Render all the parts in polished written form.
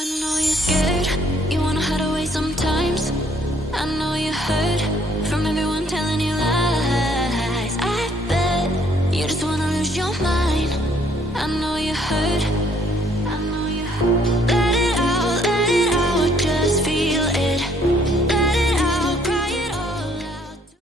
I know you're scared, you wanna hide away sometimes. I know you hurt from everyone telling you lies. I bet you just wanna lose your mind. I know you hurt, I know you hurt. Let it out, just feel it. Let it out, cry it all out.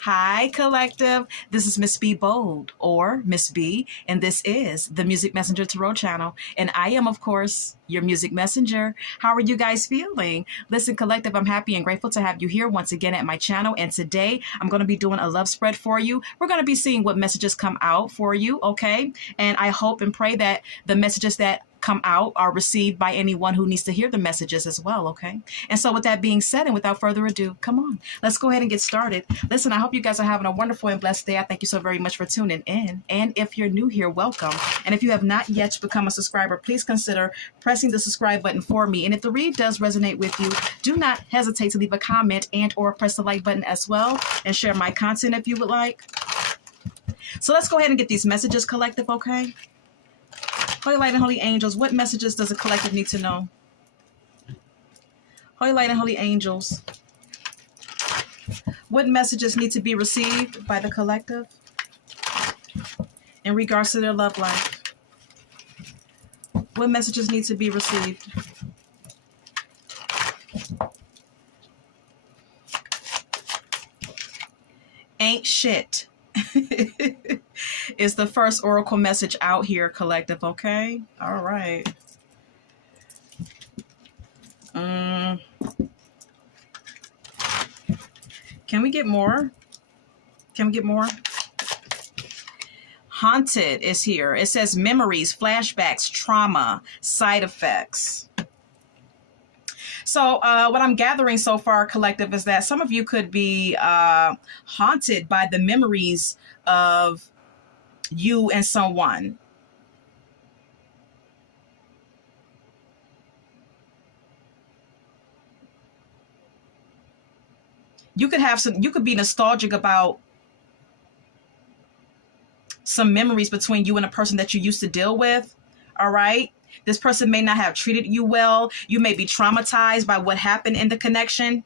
Hi, collective. This is Miss B Bold, or Miss B, and this is the Music Messenger Tarot channel. And I am, of course, your music messenger. How are you guys feeling? Listen, collective, I'm happy and grateful to have you here once again at my channel. And today I'm going to be doing a love spread for you. We're going to be seeing what messages come out for you, okay? And I hope and pray that the messages that come out are received by anyone who needs to hear the messages as well, okay? And so with that being said, and without further ado, come on, let's go ahead and get started. Listen, I hope you guys are having a wonderful and blessed day. I thank you so very much for tuning in. And if you're new here, welcome. And if you have not yet become a subscriber, please consider pressing the subscribe button for me. And if the read does resonate with you, do not hesitate to leave a comment and or press the like button as well, and share my content if you would like. So let's go ahead and get these messages, collective, okay? Holy Light and Holy Angels, what messages does a collective need to know? Holy Light and Holy Angels, what messages need to be received by the collective in regards to their love life? What messages need to be received? Ain't shit. Is the first oracle message out here, collective, okay? All right. Can we get more? Can we get more? Haunted is here. It says memories, flashbacks, trauma, side effects. So what I'm gathering so far, collective, is that some of you could be haunted by the memories of you and someone. You could have some, you could be nostalgic about some memories between you and a person that you used to deal with. All right. This person may not have treated you well. You may be traumatized by what happened in the connection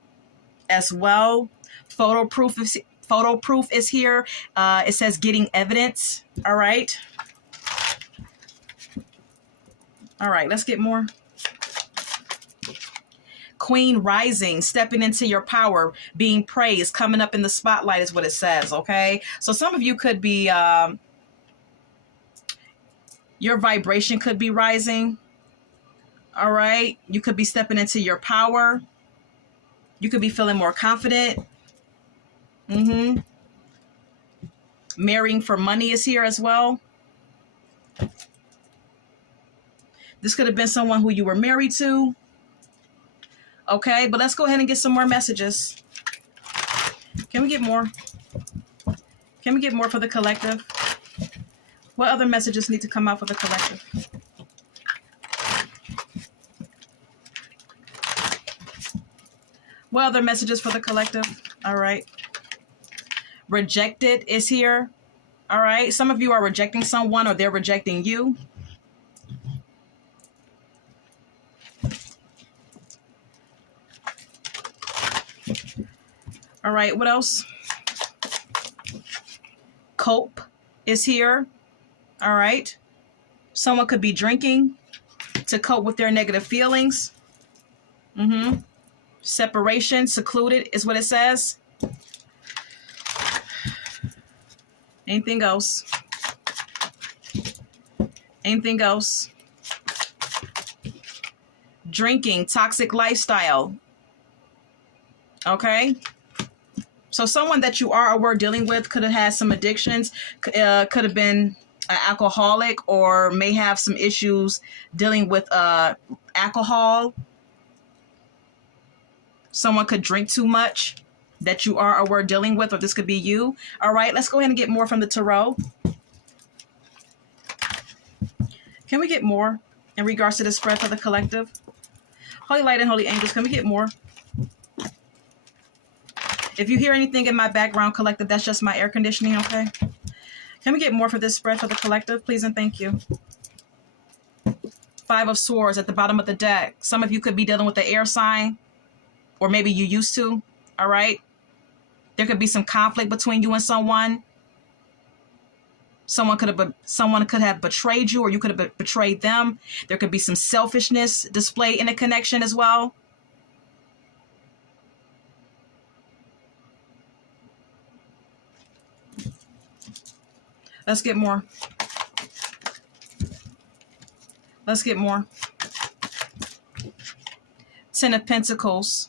as well. Photo proof is here. It says getting evidence. All right. All right, let's get more. Queen rising, stepping into your power, being praised, coming up in the spotlight is what it says, okay? So some of you could be, your vibration could be rising, all right? You could be stepping into your power. You could be feeling more confident. Marrying for money is here as well. This could have been someone who you were married to. Okay, but let's go ahead and get some more messages. Can we get more? Can we get more for the collective? What other messages need to come out for the collective? What other messages for the collective? All right. Rejected is here. All right. Some of you are rejecting someone, or they're rejecting you. All right. What else? Cope is here. All right. Someone could be drinking to cope with their negative feelings. Separation, secluded is what it says. Anything else? Anything else? Drinking, toxic lifestyle. Okay. So someone that you are or were dealing with could have had some addictions, could have been an alcoholic, or may have some issues dealing with alcohol. Someone could drink too much that you are or were dealing with, or this could be you. All right, let's go ahead and get more from the tarot. Can we get more in regards to the spread for the collective? Holy Light and Holy Angels, can we get more? If you hear anything in my background, collective, that's just my air conditioning, okay? Can we get more for this spread for the collective, please and thank you? Five of Swords at the bottom of the deck. Some of you could be dealing with the air sign, or maybe you used to, all right? There could be some conflict between you and someone. Someone could have betrayed you, or you could have betrayed them. There could be some selfishness displayed in a connection as well. Let's get more. Let's get more. Ten of Pentacles.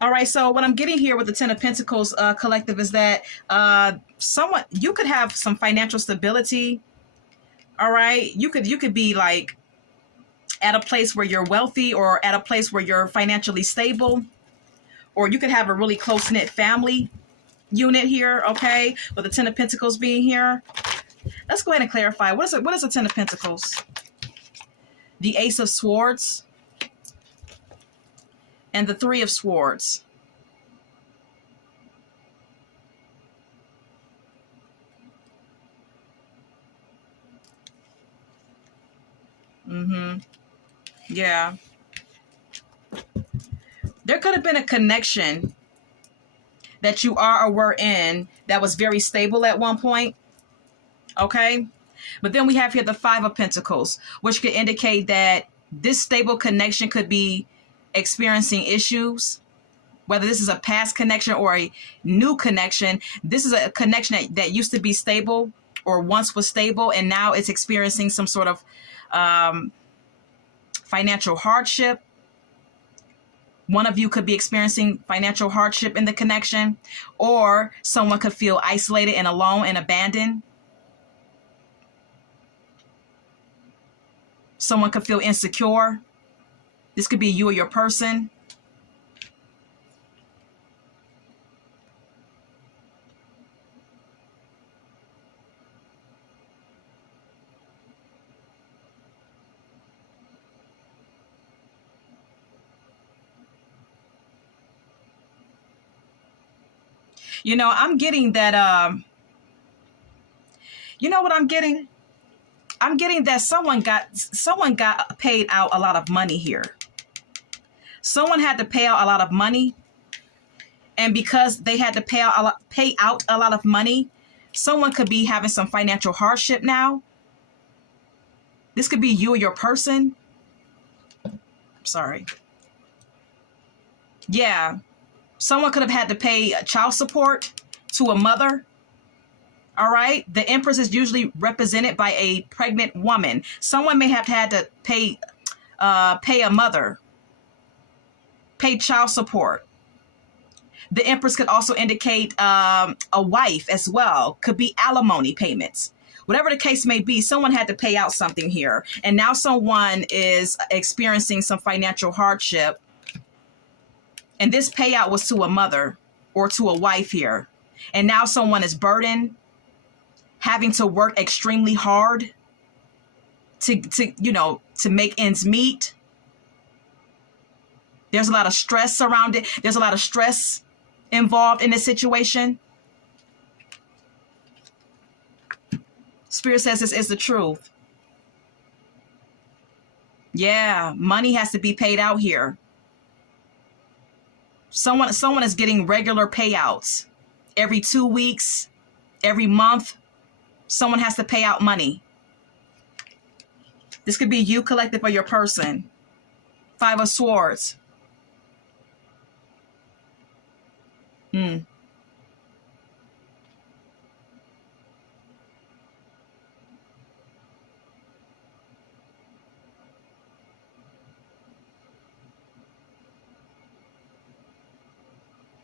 All right, so what I'm getting here with the Ten of Pentacles collective is that you could have some financial stability. All right, you could be like at a place where you're wealthy, or at a place where you're financially stable, or you could have a really close-knit family unit here, okay, with the Ten of Pentacles being here. Let's go ahead and clarify. What is the Ten of Pentacles? The Ace of Swords and the Three of Swords. Yeah. There could have been a connection that you are or were in that was very stable at one point. Okay. But then we have here the Five of Pentacles, which could indicate that this stable connection could be experiencing issues. Whether this is a past connection or a new connection, this is a connection that used to be stable or once was stable, and now it's experiencing some sort of financial hardship. One of you could be experiencing financial hardship in the connection, or someone could feel isolated and alone and abandoned. Someone could feel insecure. This could be you or your person. You know, I'm getting that, you know what I'm getting? I'm getting that someone got paid out a lot of money here. Someone had to pay out a lot of money. And because they had to pay out a lot of money, someone could be having some financial hardship now. This could be you or your person. Sorry. Yeah. Someone could have had to pay child support to a mother. All right. The Empress is usually represented by a pregnant woman. Someone may have had to pay a mother, pay child support. The Empress could also indicate a wife as well. Could be alimony payments. Whatever the case may be, someone had to pay out something here. And now someone is experiencing some financial hardship. And this payout was to a mother or to a wife here. And now someone is burdened, having to work extremely hard to make ends meet. There's a lot of stress around it. There's a lot of stress involved in this situation. Spirit says this is the truth. Yeah, money has to be paid out here. Someone is getting regular payouts every 2 weeks, every month. Someone has to pay out money. This could be you, collective, or your person. Five of Swords.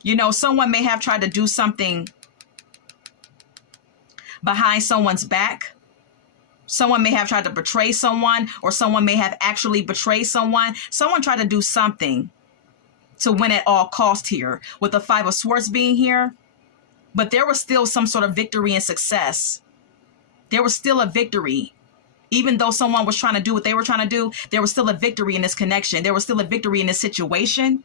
You know, someone may have tried to do something behind someone's back. Someone may have tried to betray someone, or someone may have actually betrayed someone. Someone tried to do something to win at all cost here with the Five of Swords being here. But there was still some sort of victory and success. There was still a victory. Even though someone was trying to do what they were trying to do, there was still a victory in this connection. There was still a victory in this situation.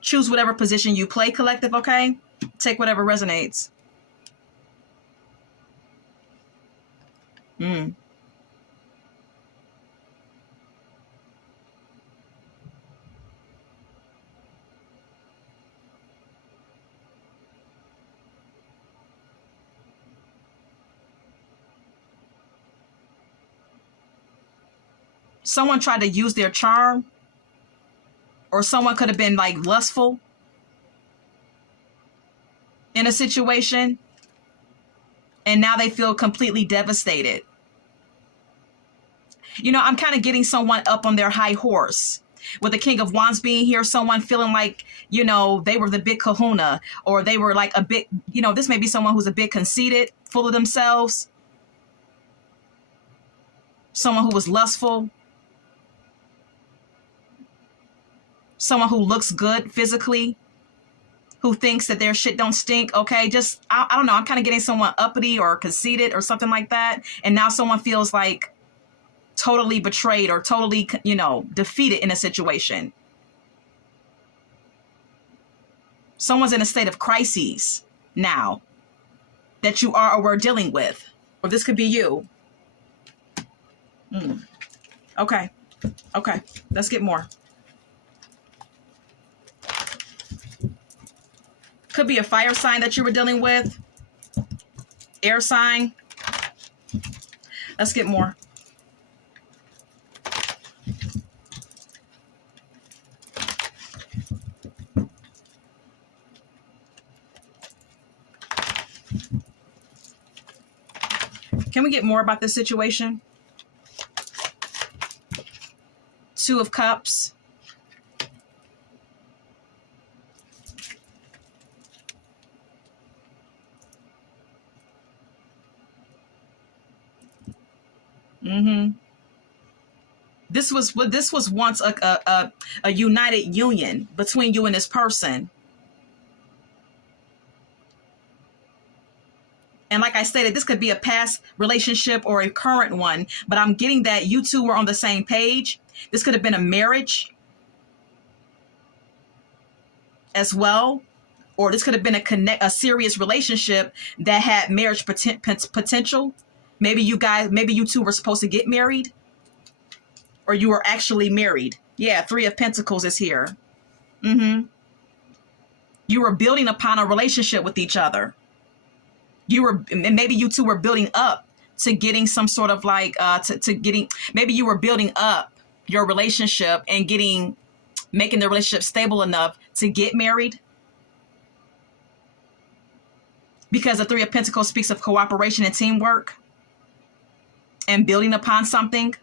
Choose whatever position you play, collective, okay? Take whatever resonates. Someone tried to use their charm, or someone could have been like lustful in a situation, and now they feel completely devastated. You know, I'm kind of getting someone up on their high horse. With the King of Wands being here, someone feeling like, you know, they were the big kahuna, or they were like a bit, you know, this may be someone who's a bit conceited, full of themselves. Someone who was lustful. Someone who looks good physically, who thinks that their shit don't stink, okay? Just, I don't know, I'm kind of getting someone uppity or conceited or something like that. And now someone feels like totally betrayed or totally, you know, defeated in a situation. Someone's in a state of crises now that you are or were dealing with. Or this could be you. Okay. Okay. Let's get more. Could be a fire sign that you were dealing with. Air sign. Let's get more. Can we get more about this situation? Two of Cups. This was once a united union between you and this person. And like I stated, this could be a past relationship or a current one, but I'm getting that you two were on the same page. This could have been a marriage as well, or this could have been a serious relationship that had marriage potential. Maybe you two were supposed to get married, or you were actually married. Yeah, Three of Pentacles is here. You were building upon a relationship with each other. Maybe you two were building up to getting some sort of like, maybe you were building up your relationship and making the relationship stable enough to get married. Because the Three of Pentacles speaks of cooperation and teamwork and building upon something.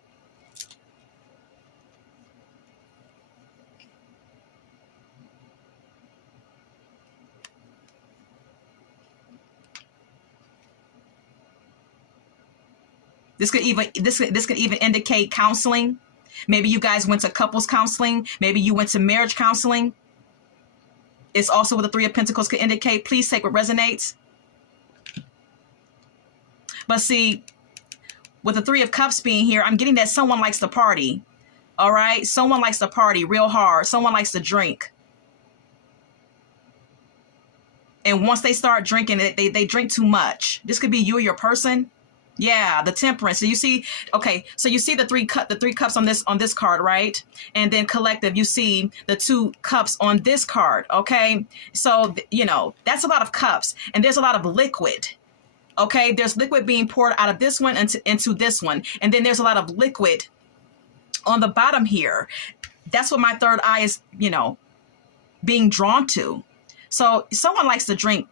This could even indicate counseling. Maybe you guys went to couples counseling. Maybe you went to marriage counseling. It's also what the Three of Pentacles could indicate. Please take what resonates. But see, with the Three of Cups being here, I'm getting that someone likes to party. All right? Someone likes to party real hard. Someone likes to drink. And once they start drinking, they drink too much. This could be you or your person. Yeah, the Temperance. So you see, okay, so you see the three cups on this card, right? And then collective, you see the two cups on this card, okay? So, you know, that's a lot of cups, and there's a lot of liquid. Okay, there's liquid being poured out of this one into this one, and then there's a lot of liquid on the bottom here. That's what my third eye is, you know, being drawn to. So someone likes to drink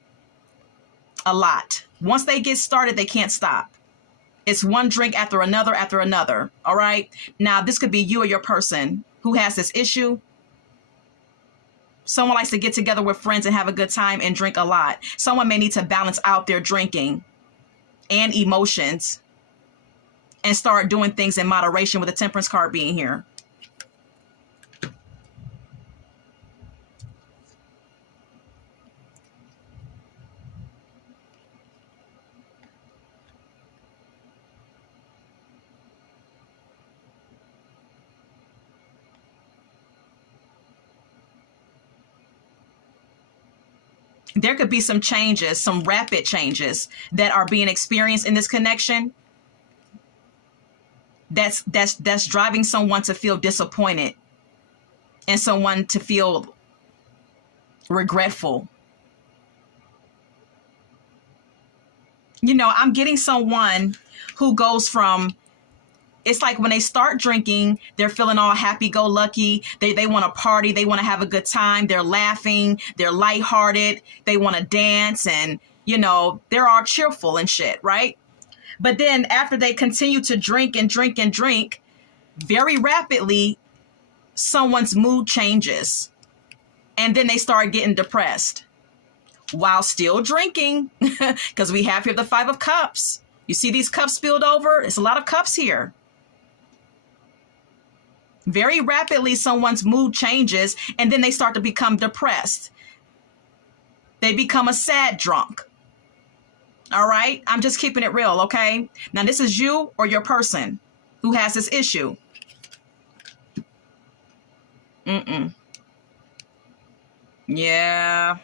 a lot. Once they get started, they can't stop. It's one drink after another, all right? Now, this could be you or your person who has this issue. Someone likes to get together with friends and have a good time and drink a lot. Someone may need to balance out their drinking and emotions and start doing things in moderation, with the temperance card being here. There could be some changes, some rapid changes that are being experienced in this connection. That's driving someone to feel disappointed and someone to feel regretful. You know, I'm getting someone who goes from, it's like when they start drinking, they're feeling all happy-go-lucky. They want to party. They want to have a good time. They're laughing. They're lighthearted. They want to dance. And, you know, they're all cheerful and shit, right? But then after they continue to drink and drink and drink, very rapidly, someone's mood changes. And then they start getting depressed while still drinking. Because we have here the 5 of Cups. You see these cups spilled over? It's a lot of cups here. Very rapidly, someone's mood changes, and then they start to become depressed. They become a sad drunk. All right? I'm just keeping it real, okay? Now, this is you or your person who has this issue. Yeah.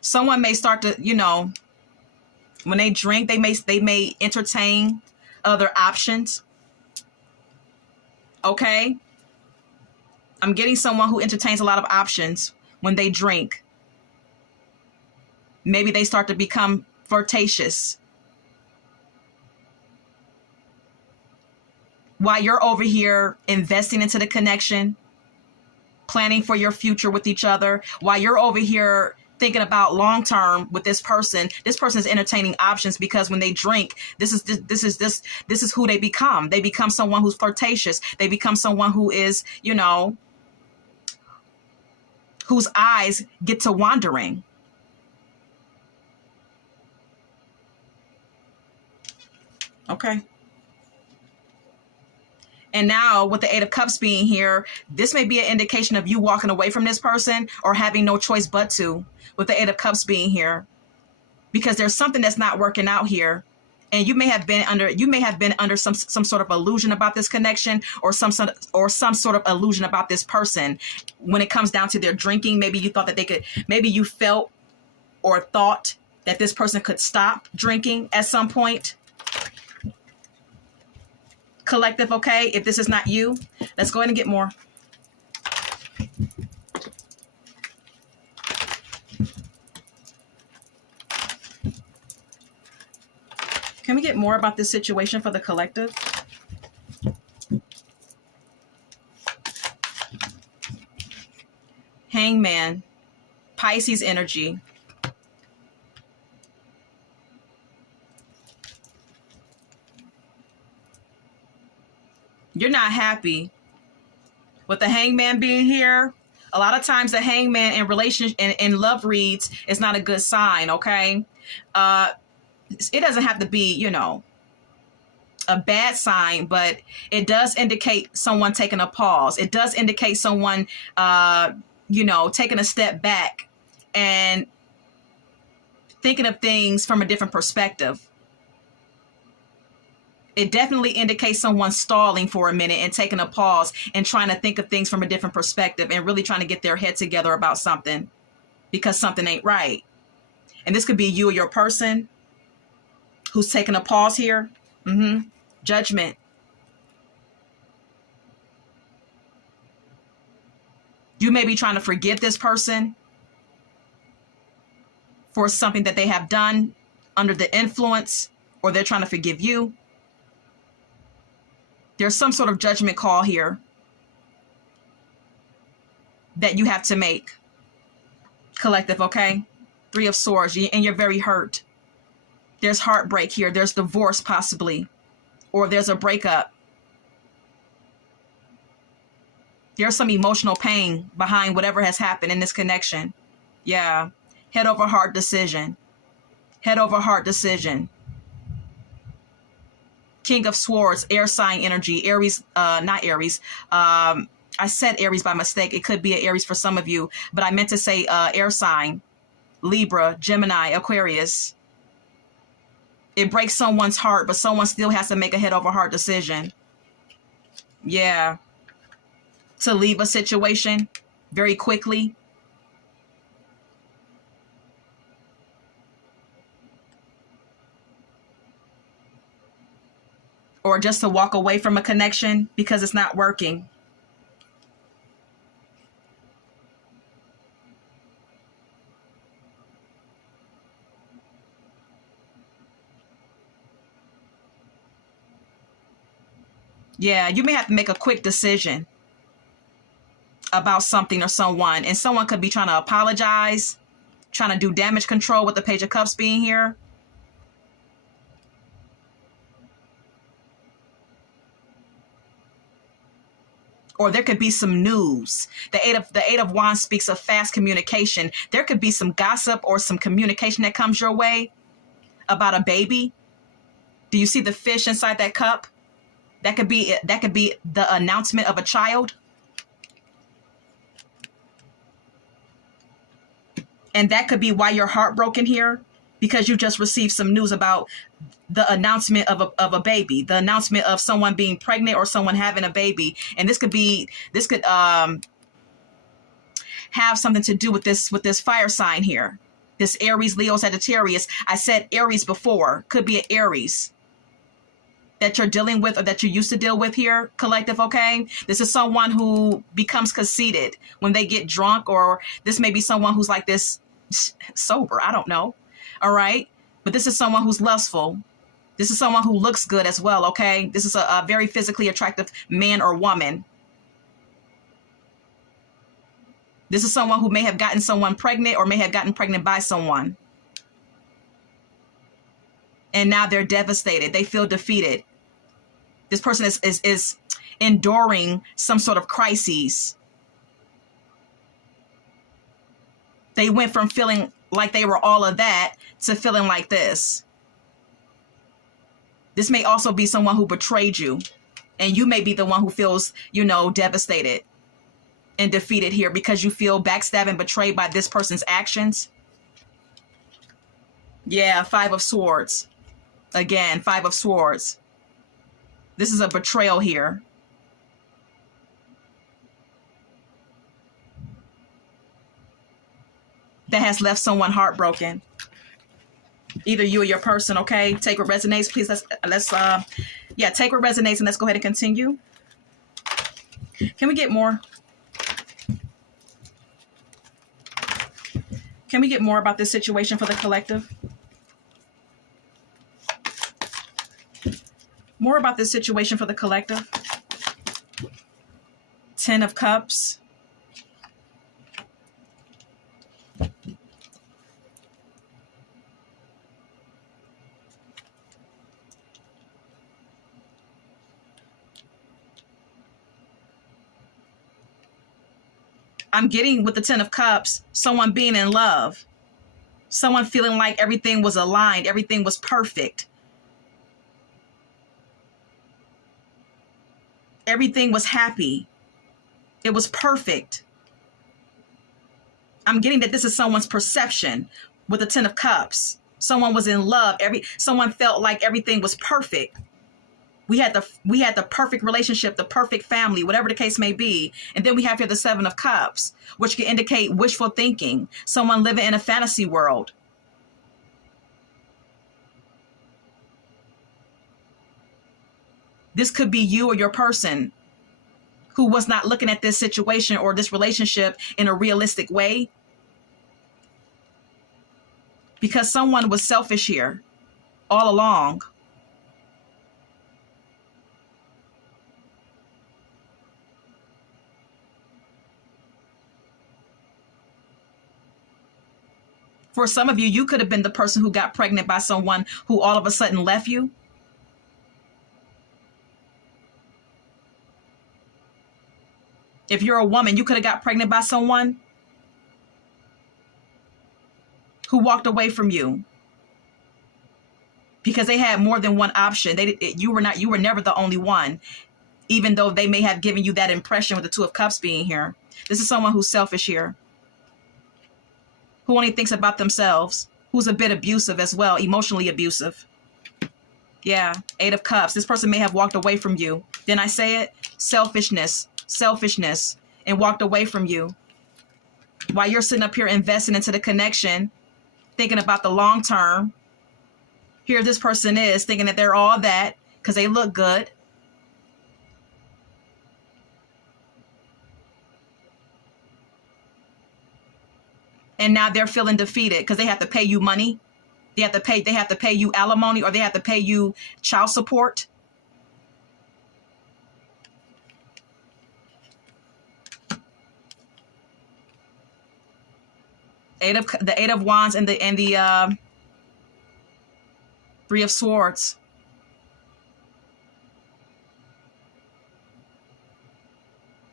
Someone may start to, you know, when they drink, they may entertain other options. Okay? I'm getting someone who entertains a lot of options when they drink. Maybe they start to become flirtatious. While you're over here investing into the connection, planning for your future with each other, while you're over here thinking about long term with this person is entertaining options, because when they drink, this is who they become. They become someone who's flirtatious. They become someone who is, you know, whose eyes get to wandering. Okay. And now with the 8 of Cups being here, this may be an indication of you walking away from this person or having no choice but to, with the 8 of Cups being here, because there's something that's not working out here. And you may have been under some sort of illusion about this connection, or some sort of illusion about this person. When it comes down to their drinking, maybe you thought that they could, maybe you felt or thought that this person could stop drinking at some point. Collective, okay? If this is not you, let's go ahead and get more. Can we get more about this situation for the collective? Hangman, Pisces energy. You're not happy with the Hangman being here. A lot of times the Hangman in relationship in love reads is not a good sign, okay? It doesn't have to be, you know, a bad sign, but it does indicate someone taking a pause. It does indicate someone, you know, taking a step back and thinking of things from a different perspective. It definitely indicates someone stalling for a minute and taking a pause and trying to think of things from a different perspective and really trying to get their head together about something, because something ain't right. And this could be you or your person who's taking a pause here. Judgment. You may be trying to forgive this person for something that they have done under the influence, or they're trying to forgive you. There's some sort of judgment call here that you have to make, collective, okay? Three of Swords, and you're very hurt. There's heartbreak here. There's divorce possibly, or there's a breakup. There's some emotional pain behind whatever has happened in this connection. Yeah. Head over heart decision. Head over heart decision. King of Swords, air sign energy. Aries, not Aries. I said Aries by mistake. It could be an Aries for some of you, but I meant to say air sign. Libra, Gemini, Aquarius. It breaks someone's heart, but someone still has to make a head over heart decision. Yeah. To leave a situation very quickly. Or just to walk away from a connection because it's not working. Yeah, you may have to make a quick decision about something or someone, and someone could be trying to apologize, trying to do damage control with the Page of Cups being here. Or there could be some news. The Eight of Wands speaks of fast communication. There could be some gossip or some communication that comes your way about a baby. Do you see the fish inside that cup? That could be the announcement of a child. And that could be why you're heartbroken here, because you just received some news about the announcement of a baby, the announcement of someone being pregnant or someone having a baby. And this could have something to do with this fire sign here. This Aries, Leo, Sagittarius. I said Aries before. Could be an Aries that you're dealing with or that you used to deal with here, collective, okay? This is someone who becomes conceited when they get drunk, or this may be someone who's like this sober. I don't know. All right? But this is someone who's lustful. This is someone who looks good as well, okay? This is a very physically attractive man or woman. This is someone who may have gotten someone pregnant or may have gotten pregnant by someone. And now they're devastated. They feel defeated. This person is enduring some sort of crises. They went from feeling like they were all of that to feeling like this. This may also be someone who betrayed you, and you may be the one who feels, devastated and defeated here because you feel backstabbed and betrayed by this person's actions. Yeah, Five of Swords. Again, Five of Swords. This is a betrayal here. That has left someone heartbroken. Either you or your person, okay? Take what resonates, please. Let's take what resonates, and let's go ahead and continue. Can we get more? Can we get more about this situation for the collective? More about this situation for the collective. Ten of Cups. I'm getting with the Ten of Cups, someone being in love. Someone feeling like everything was aligned, everything was perfect. Everything was happy. It was perfect. I'm getting that this is someone's perception with the Ten of Cups. Someone was in love. Someone felt like everything was perfect. We had the perfect relationship, the perfect family, whatever the case may be. And then we have here the Seven of Cups, which can indicate wishful thinking, someone living in a fantasy world. This could be you or your person who was not looking at this situation or this relationship in a realistic way, because someone was selfish here all along. For some of you, you could have been the person who got pregnant by someone who all of a sudden left you. If you're a woman, you could have got pregnant by someone who walked away from you because they had more than one option. You were never the only one, even though they may have given you that impression with the Two of Cups being here. This is someone who's selfish here, who only thinks about themselves, who's a bit abusive as well, emotionally abusive. Yeah, Eight of Cups. This person may have walked away from you. Didn't I say it? Selfishness, and walked away from you. While you're sitting up here investing into the connection, thinking about the long term, here this person is thinking that they're all that because they look good. And now they're feeling defeated because they have to pay you money. They have to pay you alimony, or they have to pay you child support. The Eight of Wands and the Three of Swords.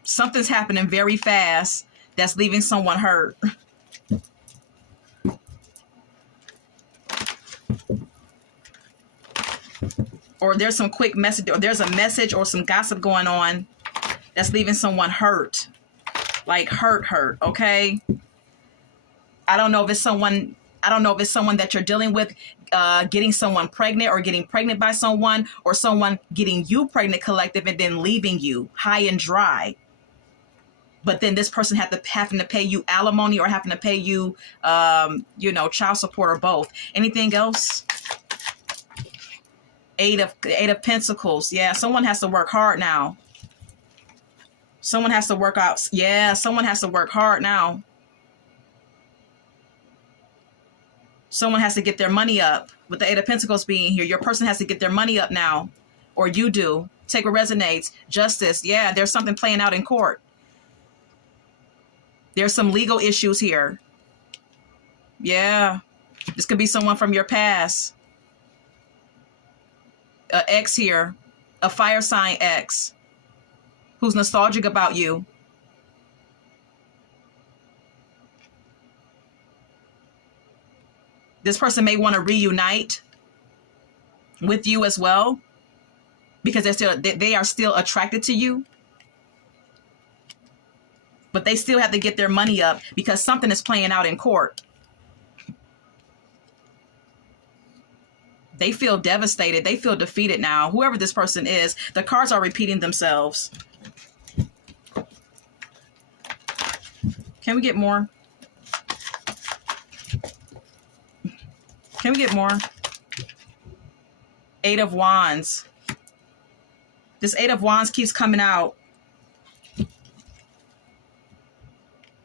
Something's happening very fast that's leaving someone hurt. Or there's some quick message, or there's a message or some gossip going on that's leaving someone hurt. Like hurt, okay? I don't know if it's someone that you're dealing with, getting someone pregnant, or getting pregnant by someone, or someone getting you pregnant, collective, and then leaving you high and dry. But then this person having to pay you alimony, or having to pay you, child support, or both. Anything else? Eight of Pentacles. Yeah, someone has to work hard now. Someone has to work out. Yeah, someone has to work hard now. Someone has to get their money up. With the Eight of Pentacles being here, your person has to get their money up now. Or you do. Take what resonates. Justice. Yeah, there's something playing out in court. There's some legal issues here. Yeah. This could be someone from your past. An ex here. A fire sign ex. Who's nostalgic about you. This person may want to reunite with you as well, because they are still attracted to you. But they still have to get their money up because something is playing out in court. They feel devastated. They feel defeated now. Whoever this person is, the cards are repeating themselves. Can we get more? Can we get more? Eight of Wands. This Eight of Wands keeps coming out.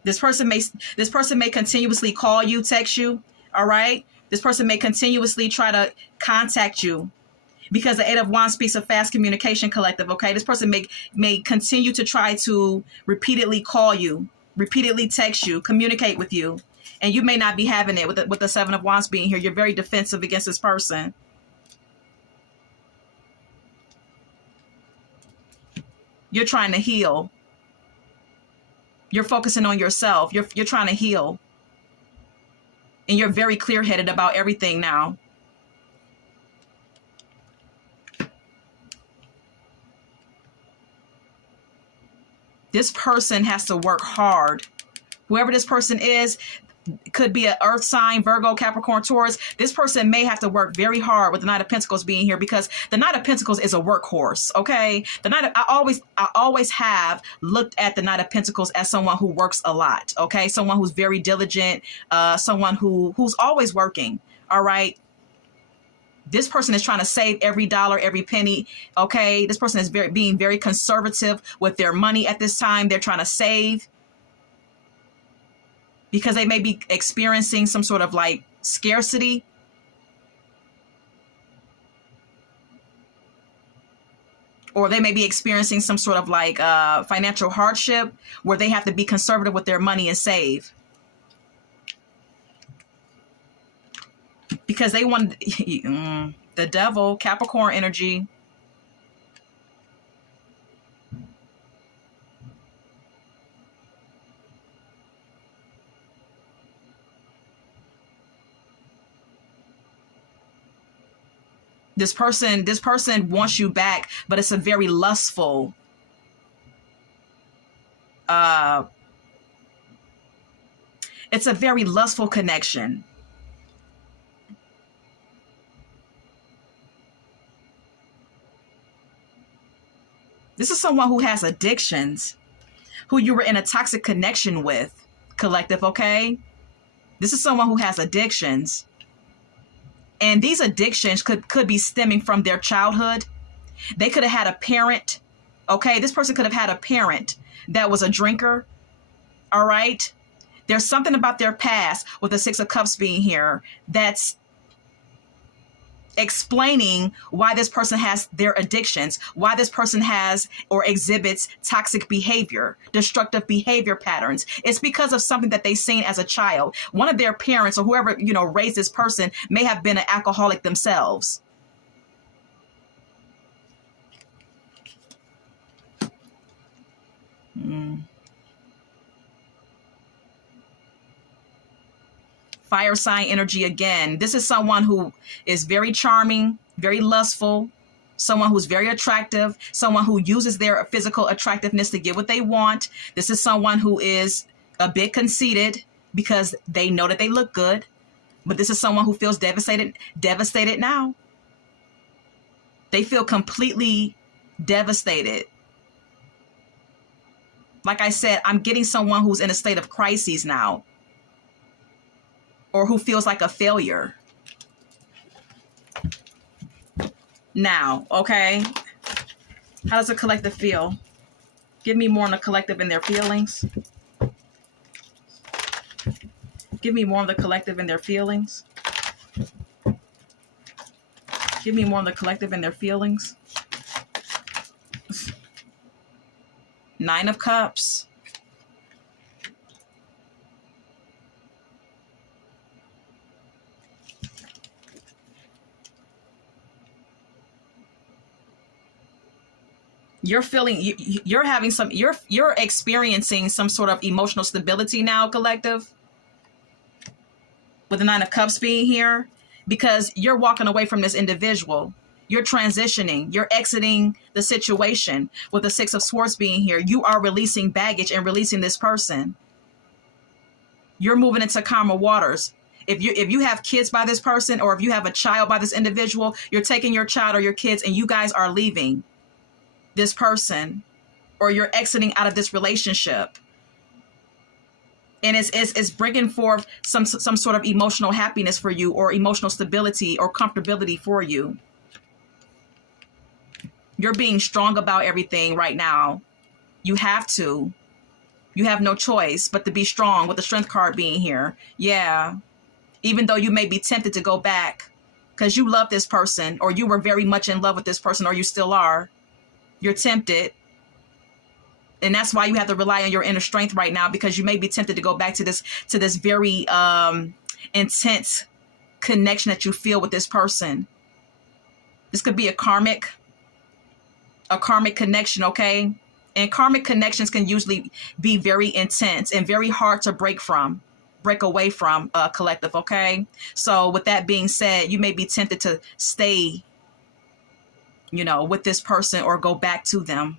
This person may continuously call you, text you, all right? This person may continuously try to contact you, because the Eight of Wands speaks of fast communication, collective, okay? This person may continue to try to repeatedly call you, repeatedly text you, communicate with you, and you may not be having it with the Seven of Wands being here. You're very defensive against this person. You're trying to heal. You're focusing on yourself. You're trying to heal. And you're very clear-headed about everything now. This person has to work hard. Whoever this person is, could be an earth sign, Virgo, Capricorn, Taurus. This person may have to work very hard with the Knight of Pentacles being here, because the Knight of Pentacles is a workhorse, okay? I always have looked at the Knight of Pentacles as someone who works a lot, okay? Someone who's very diligent, someone who's always working, all right? This person is trying to save every dollar, every penny, okay? This person is being very conservative with their money at this time. They're trying to save, because they may be experiencing some sort of like scarcity. Or they may be experiencing some sort of like financial hardship, where they have to be conservative with their money and save. because they want the devil, Capricorn energy. This person wants you back, but it's a very lustful it's a very lustful connection. This is someone who has addictions, who you were in a toxic connection with, collective, okay? This is someone who has addictions. And these addictions could be stemming from their childhood. They could have had a parent, okay? This person could have had a parent that was a drinker, all right? There's something about their past with the Six of Cups being here that's explaining why this person has their addictions, why this person has or exhibits toxic behavior, destructive behavior patterns. It's because of something that they seen as a child. One of their parents or whoever, raised this person may have been an alcoholic themselves. Fire sign energy again. This is someone who is very charming, very lustful, someone who's very attractive, someone who uses their physical attractiveness to get what they want. This is someone who is a bit conceited because they know that they look good. But this is someone who feels devastated now. They feel completely devastated. Like I said, I'm getting someone who's in a state of crisis now, or who feels like a failure now, okay? How does the collective feel? Give me more on the collective and their feelings. Give me more on the collective and their feelings. Give me more on the collective and their feelings. Nine of Cups. You're feeling, you're having some, you're experiencing some sort of emotional stability now, collective, with the Nine of Cups being here, because you're walking away from this individual. You're transitioning, you're exiting the situation. With the Six of Swords being here, you are releasing baggage and releasing this person. You're moving into calmer waters. If you have kids by this person, or if you have a child by this individual, you're taking your child or your kids and you guys are leaving this person, or you're exiting out of this relationship. And it's bringing forth some sort of emotional happiness for you, or emotional stability or comfortability for you. You're being strong about everything right now. You have to. You have no choice but to be strong, with the Strength card being here. Yeah. Even though you may be tempted to go back because you love this person, or you were very much in love with this person, or you still are. You're tempted. And that's why you have to rely on your inner strength right now, because you may be tempted to go back to this very intense connection that you feel with this person. This could be a karmic connection, okay? And karmic connections can usually be very intense and very hard to break away from, collective, okay? So with that being said, you may be tempted to stay, with this person, or go back to them.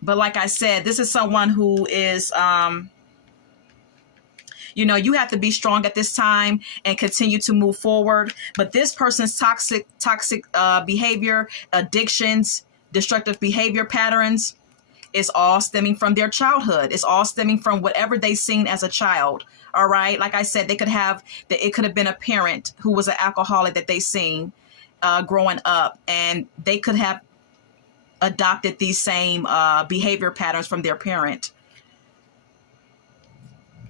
But like I said, this is someone who is, you have to be strong at this time and continue to move forward. But this person's toxic behavior, addictions, destructive behavior patterns, is all stemming from their childhood. It's all stemming from whatever they seen as a child. All right. Like I said, it could have been a parent who was an alcoholic that they seen growing up, and they could have adopted these same behavior patterns from their parent,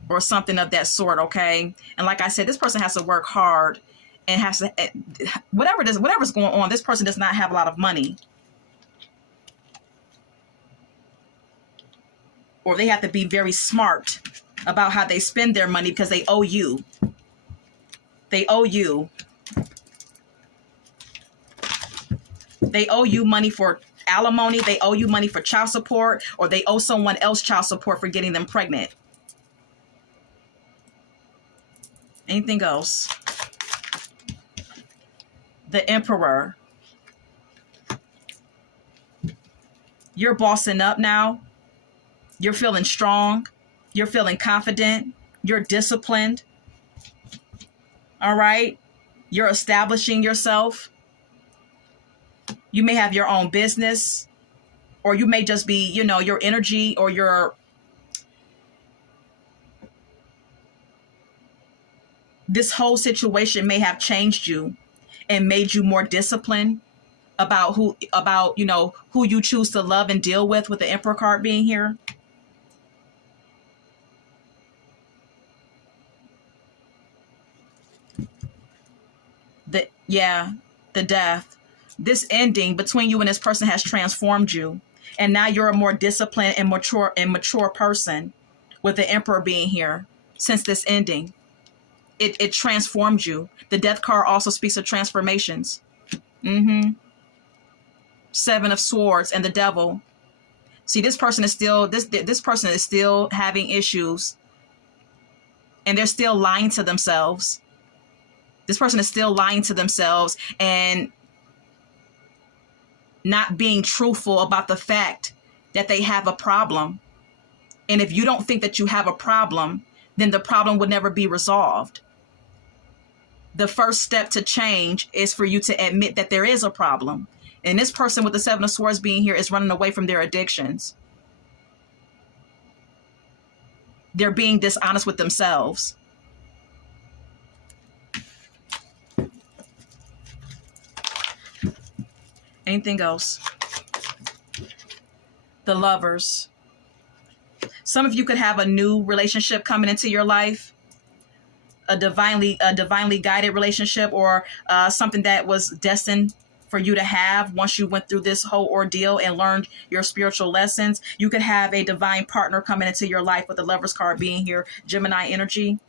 or something of that sort. Okay. And like I said, this person has to work hard, and has to, whatever's going on, this person does not have a lot of money. or they have to be very smart about how they spend their money because they owe you. They owe you. They owe you money for alimony. They owe you money for child support, or they owe someone else child support for getting them pregnant. Anything else? The Emperor. You're bossing up now. You're feeling strong. You're feeling confident. You're disciplined. All right. You're establishing yourself. You may have your own business, or you may just be, you know, your energy or your, this whole situation may have changed you and made you more disciplined about who you choose to love and deal with the Emperor card being here. The Death. This ending between you and this person has transformed you, and now you're a more disciplined and mature person with the Emperor being here. Since this ending, it transformed you. The Death card also speaks of transformations. Seven of Swords and the Devil. See, this person is still this person is still having issues, and they're still lying to themselves. This person is still lying to themselves and not being truthful about the fact that they have a problem. And if you don't think that you have a problem, then the problem would never be resolved. The first step to change is for you to admit that there is a problem. And this person with the Seven of Swords being here is running away from their addictions. They're being dishonest with themselves. Anything else? The Lovers. Some of you could have a new relationship coming into your life, a divinely guided relationship, or something that was destined for you to have once you went through this whole ordeal and learned your spiritual lessons. You could have a divine partner coming into your life with the Lovers card being here, Gemini energy.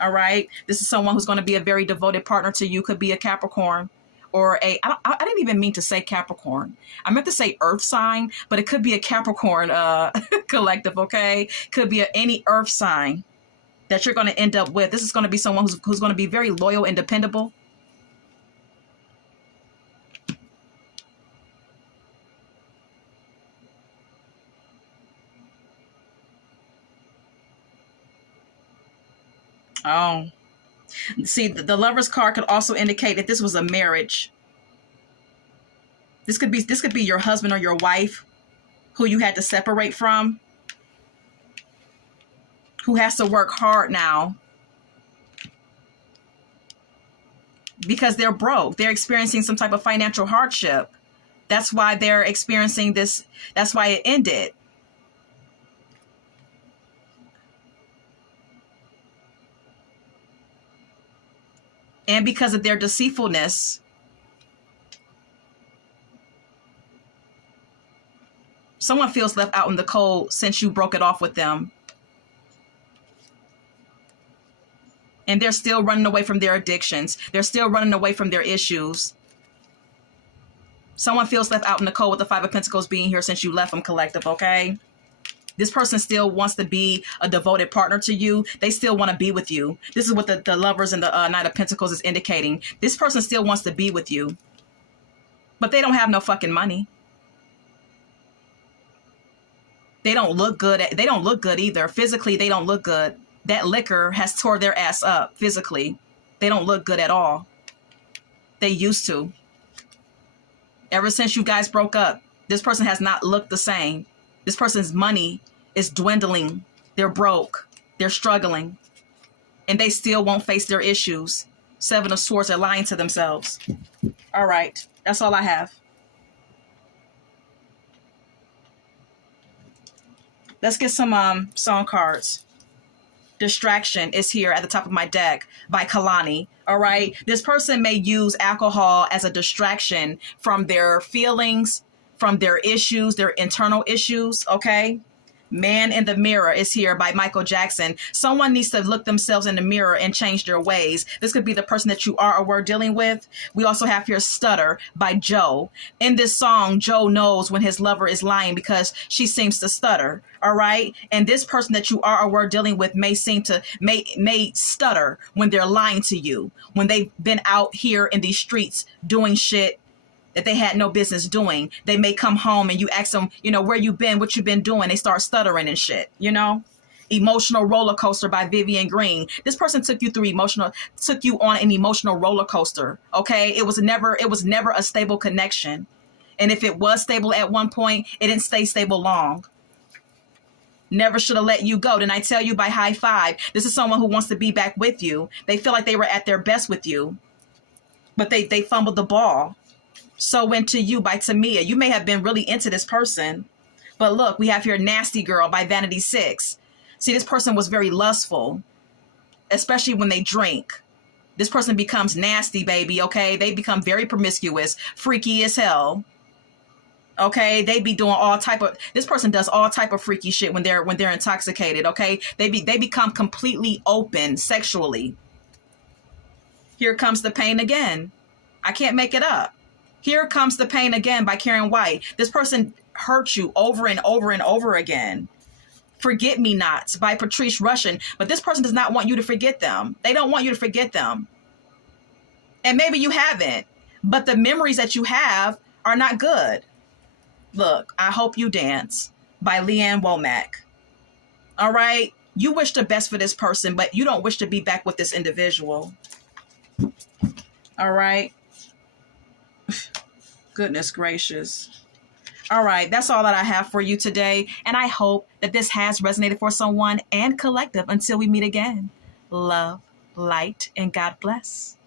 All right. This is someone who's going to be a very devoted partner to you. Could be a Capricorn. Or I didn't even mean to say Capricorn. I meant to say Earth sign, but it could be a Capricorn collective, okay? Could be any Earth sign that you're going to end up with. This is going to be someone who's going to be very loyal and dependable. Oh. See, the Lovers card could also indicate that this was a marriage. This could be your husband or your wife who you had to separate from, who has to work hard now because they're broke. They're experiencing some type of financial hardship. That's why they're experiencing this. That's why it ended. And because of their deceitfulness, someone feels left out in the cold since you broke it off with them. And they're still running away from their addictions. They're still running away from their issues. Someone feels left out in the cold with the Five of Pentacles being here since you left them, collective, okay? This person still wants to be a devoted partner to you. They still want to be with you. This is what the Lovers and the Knight of Pentacles is indicating. This person still wants to be with you. But they don't have no fucking money. They don't look good. They don't look good either. Physically, they don't look good. That liquor has tore their ass up physically. They don't look good at all. They used to. Ever since you guys broke up, this person has not looked the same. This person's money is dwindling. They're broke. They're struggling. And they still won't face their issues. Seven of Swords are lying to themselves. All right. That's all I have. Let's get some song cards. Distraction is here at the top of my deck by Kalani. All right. This person may use alcohol as a distraction from their feelings, from their issues, their internal issues, okay? Man in the Mirror is here by Michael Jackson. Someone needs to look themselves in the mirror and change their ways. This could be the person that you are or were dealing with. We also have here Stutter by Joe. In this song, Joe knows when his lover is lying because she seems to stutter. All right. And this person that you are or were dealing with may stutter when they're lying to you, when they've been out here in these streets doing shit that they had no business doing. They may come home and you ask them, where you been, what you been doing. They start stuttering and shit, Emotional Roller Coaster by Vivian Green. This person took you on an emotional roller coaster. Okay. It was never a stable connection. And if it was stable at one point, it didn't stay stable long. Never should have let you go. Didn't I tell you by High Five? This is someone who wants to be back with you. They feel like they were at their best with you, but they fumbled the ball. So Into You by Tamia. You may have been really into this person, but look, we have here Nasty Girl by Vanity 6. See, this person was very lustful, especially when they drink. This person becomes nasty, baby, okay? They become very promiscuous, freaky as hell. Okay, they be doing this person does all type of freaky shit when they're intoxicated, okay? They become completely open sexually. Here Comes the Pain Again. I can't make it up. Here Comes the Pain Again by Karen White. This person hurt you over and over and over again. Forget Me Nots by Patrice Rushen. But this person does not want you to forget them. They don't want you to forget them. And maybe you haven't, but the memories that you have are not good. Look, I Hope You Dance by Leanne Womack. All right. You wish the best for this person, but you don't wish to be back with this individual. All right. Goodness gracious. All right, that's all that I have for you today. And I hope that this has resonated for someone and collective until we meet again. Love, light, and God bless.